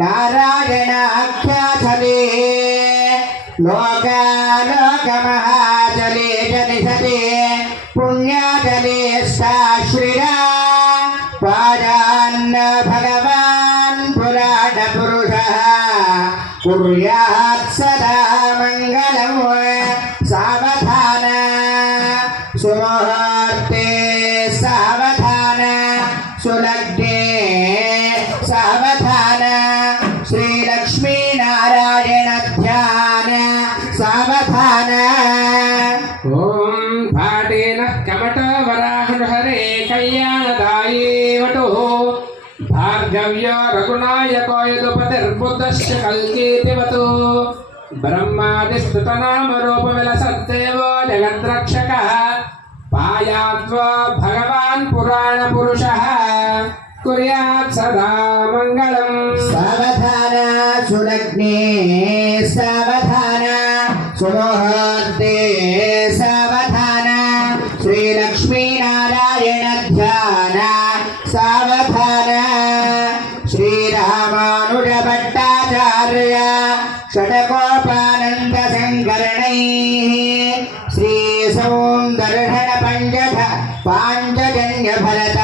नारायणाख्याचले लोकालोकमहाचले जनिषते पुण्याचले साश्रिरा पादान्न भगवान् पुराणपुरुषः कुर्यात् सदा मङ्गलं सावधान सुमुहूर्ते सावधान सुलग्ने सावधान श्रीलक्ष्मी नारायण ध्यान सावधान। ओम भाटेन कमट वराहरे कल्याणदाये वटो भार्गव्य रघुनायको यदुपतिर्बुद्धस्य कल्केतिवतो ब्रह्मादिस्तुतनामरूपविलसद्देवो जगद्रक्षकः पायात्वा भगवान् पुराणपुरुषः कुर्यात् सदा मङ्गलम्। सावधान सुलग्ने सावधान सुमुहूर्ते सावधान श्रीलक्ष्मी नारायण ध्यान सावधान। श्रीरामानुज भट्टाचार्य षट्कोपानन्द संकरणैः श्री सौन्दर्शन पाञ्चजन्य भरत